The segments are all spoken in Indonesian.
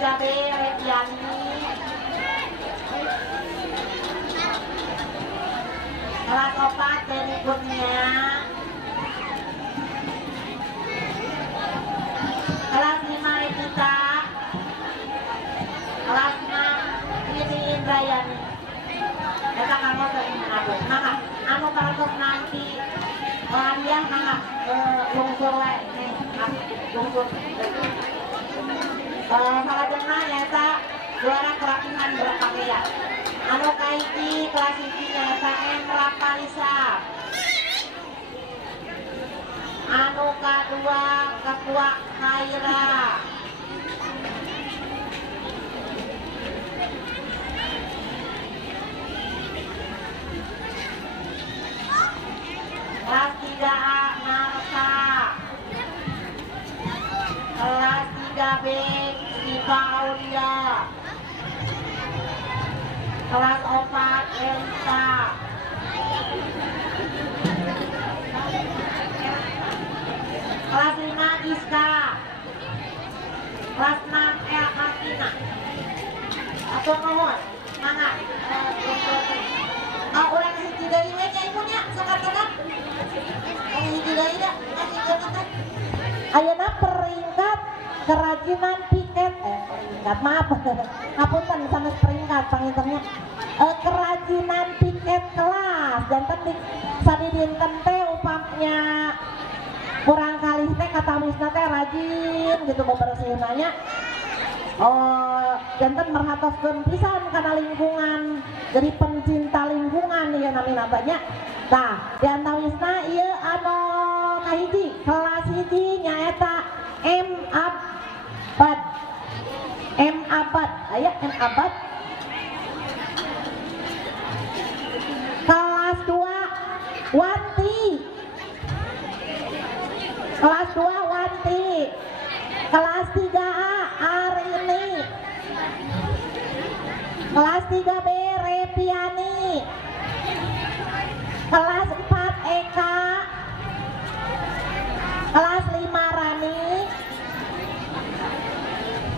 3B Repiani. Kelas 4 Denny Kurnia. Kelas 5 Evita. Kelas 6 Ini Indrayani. Kita kamu sering mengaku. Maka anu parantos nanti hadiah maka lungsur wae nih, lungsur. Salah dengar nyata juara kerapihan berpakaian. Anu kaiti kelas ini nyata Rapalisa. Anu kedua ketua Khaira. Kelas 3A Narsa. Kelas 3B Siva Aulia. Kelas 4 Elsa. Kelas 5 Giska. Kelas 6 El Martina. Atau mohon semangat. Ulang hiji deui we nya ibunya sakat-sakat. Hiji deui da, kasih contoh. Ayeuna peringkat kerajinan piket peringkat maaf. Ngapunten sanes peringkat pangintennya. Kerajinan piket kelas dan tadi sadidinten teh upamnya kurang kali teh kata wisna teh rajin gitu bebersihna. Jantan merhatoskeun pisan kana lingkungan, jadi pencinta lingkungan ya namina banyak. Tah, di antawisna ieu anu kahiji kelas hiji nyaeta M Abad. Aya M Abad. Kelas 2 Wanti. Kelas 2 Wanti. Kelas 3A Arini. Kelas 3B Repiani. Kelas 4 Eka. Kelas 5 Rani.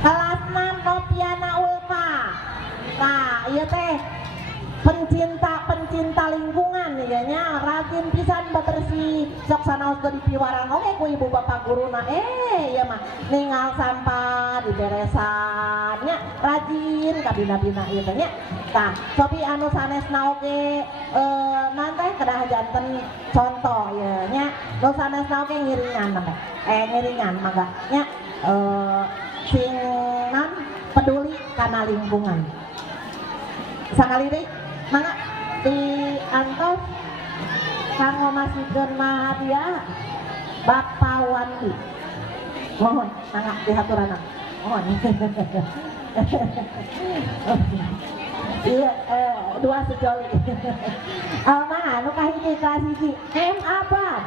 Kelas 6 Nopiana Ulfa. Nah, iya teh pencinta lingkungan ya nya rajin pisan bebersih sok sanaos di piwaran oke ku ibu bapak guruna ya mah ningal sampah diberesan nya rajin ka bina-bina ieu teh nya. Tah sobi anu sanesna oge nanti kedah janten contoh ya nya nu sanesna oge ngiringan mah ngiringan mangga nya sing peduli kana lingkungan. Sakali deui mangga diantos kanggo masihkeun hadiah Bapak Wandi. Mohon mangga dihaturana. Mohon. Iya, dua sejoli. Mah nu kahiji kelas hiji M Abad.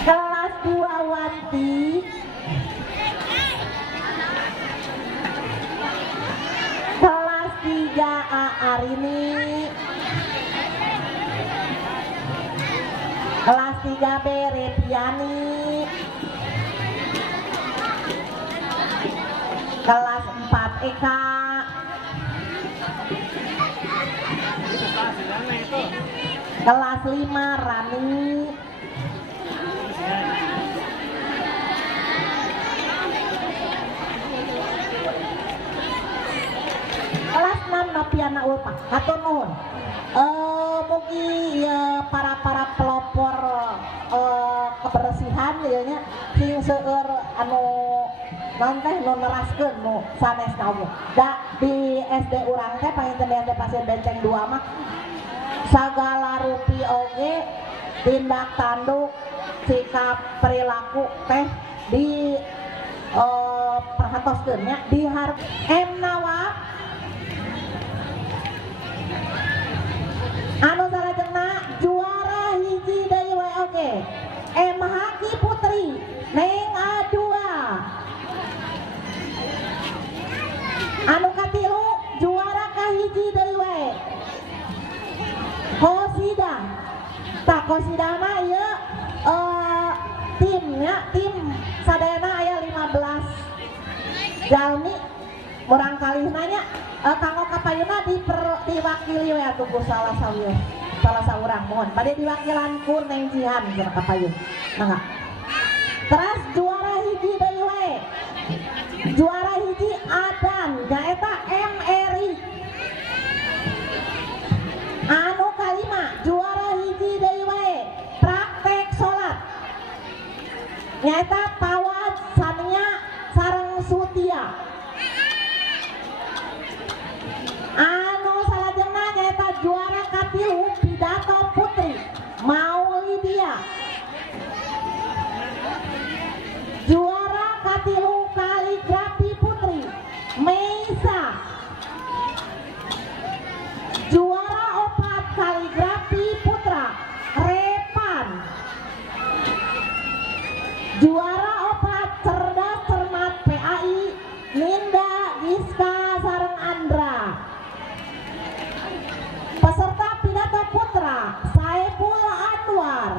Kelas 2 Wanti. Kelas 3A Arini. Kelas 3B Repiani. Kelas 4 Eka. Kelas 5 Rani. Kelas 6 Nopiana Ulfa. Hatur nuhun. Mugi ya para pelopor kebersihan ya nya sing seueur anu naon teh nu neraskeun nu sanesna oge. Da di SD urang teh panginten SD Pasir Benceng 2 mah sagala rupi oge tindak tanduk sikap perilaku teh di perhatoskeun nya di M Nawab anu salajengna juara hiji deui we oge M Haki Putri Neng A2. Anu katilu juara kahiji deui we Kosida. Tak Kosida mah ieu timnya tim Murang kali nanya kanggo kapayuna diwakili we atuh ku salah saurang mohon bade diwakilan ku Neng Jihan cenah kapayun mangga. Terus juara hiji deui we. Juara hiji Adan nyaeta M Eri. Anu kalima juara hiji deui we praktek salat. Nyaeta Pawat Sania sareng Sutia. Anu salajengna nyaeta juara katilu pidato putri Maulidia. Juara katilu kaligrafi putri Meisa. Juara opat kaligrafi putra Repan. Juara opat cerdas cermat PAI Ninda Giska sareng Andra. Peserta pidato putra Saiful Anwar.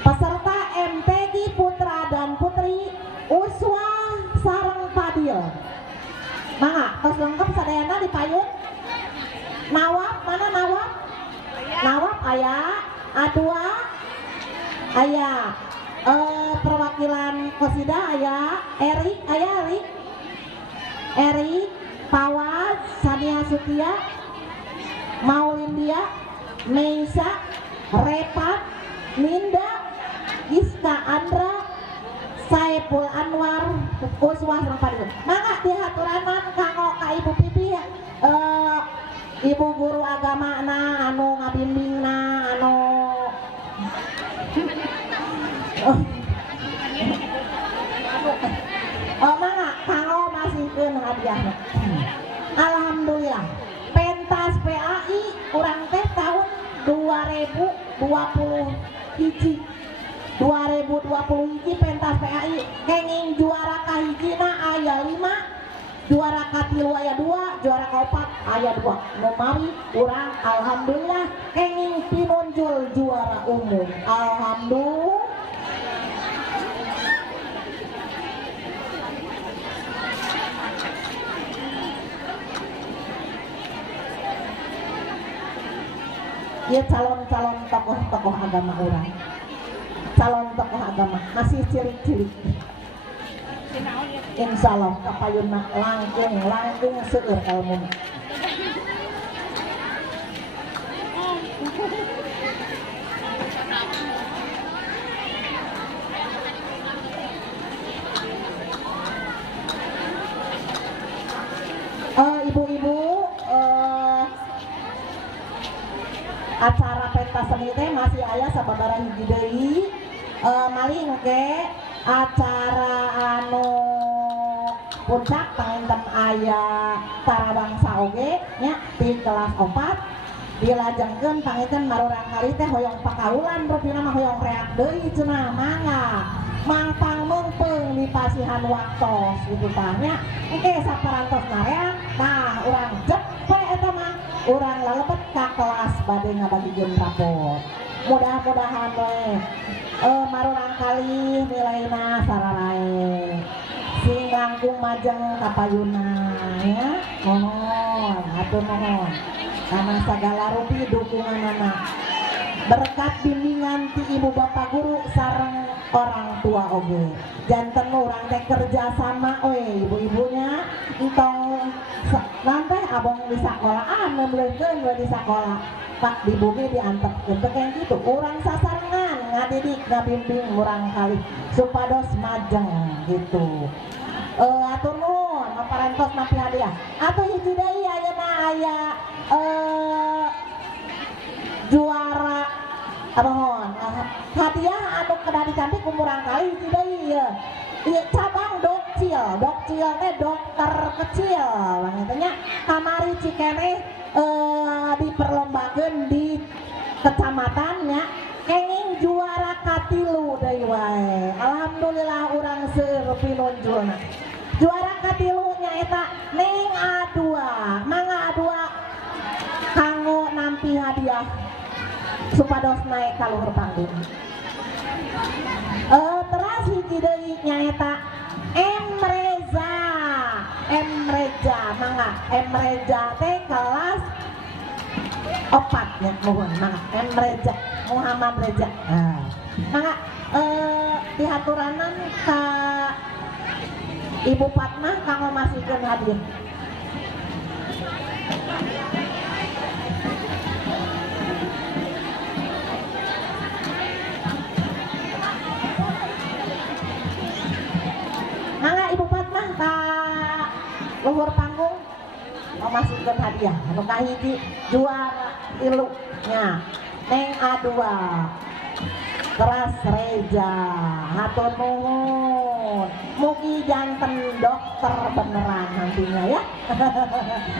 Peserta MTG putra dan putri Uswa sareng Fadil. Mangga tos lengkap sadayana dipayun. Nawab mana Nawab? Nawab aya, Adua aya. Perwakilan Kosida aya, Erik aya Erik, Pawat, Sania Sutia, Maulindia, Meisa, Repat, Ninda, Giska Andra, Saiful Anwar, Uswah sareng Fadil. Mangga dihaturanan kanggo ka Ibu Pipi Ibu guru agama na anu ngabimbingna anu mangga kanggo masihkeun hadiahna. Alhamdulillah pentas PAI urang teh tahun 2020 pentas PAI kenging juara kahijina aya 5, juara katilu aya 2, juara kaopat aya 2. Nu mari urang alhamdulillah kenging pinunjul juara umum. Alhamdulillah. Ya calon-calon tokoh-tokoh agama orang, calon tokoh agama masih cilik-cilik. Insya Allah kapayunna langkung seueur ilmuna. Ibu-ibu acara pentas seni teh masih aya sababaraha hiji deui maling ke acara anu puncak panginten aya tara bangsa oge nya di kelas 4 dilajengkeun panginten marurang kali teh hoyong pakaulan rupina mah hoyong reak deui cenah mangga mangpang mengpeung di pasihan waktos gitu tah nya engke saparantos nareak nah urang jepe eta mah urang lalebet ka kelas bade ngabagikeun rapot. Mudah-mudahan we marurang kali nilaina sararae sing langkung majeng kapayuna ya mohon atur mohon karena segala rupi dukunganana berkat bimbingan ti ibu bapak guru sareng orang tua oge janten urang teh kerja sama we ibu-ibunya entong nanti abang di sekolahan membelengkeun we di sekolah pak di bumi diantep kayak gitu urang sasarengan ngadidik ngabimbing urang kali supados majeng gitu. Atur nuhun parantos napi hadiah atuh hiji deui ayeuna aya juara mohon hadiah anu kedah dicantik umurang kali hiji deui ieu cabang dokcil teh dokter kecil bangetnya kamari cikene diperlombakeun di kecamatannya kenging juara katilu deui wae. Alhamdulillah urang seueur pinunjulna. Juara katilu nyaeta Neng Adua. Mangga Adua kanggo nampi hadiah supados naik ka luhur panggung. Teras hiji deui nyaeta Emreja teh kelas 4 ya mohon mangga Emreja Muhammad Reja mangga dihaturanan ka Ibu Fatmah kanggo masihkeun hadiah. Mangga Ibu Fatmah ka luhur panggung masihkeun hadiah anu kahiji juara tilu nya Neng A2 Keras Reja hatur nuhun mugi janten dokter beneran nantinya ya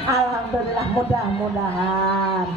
alhamdulillah mudah-mudahan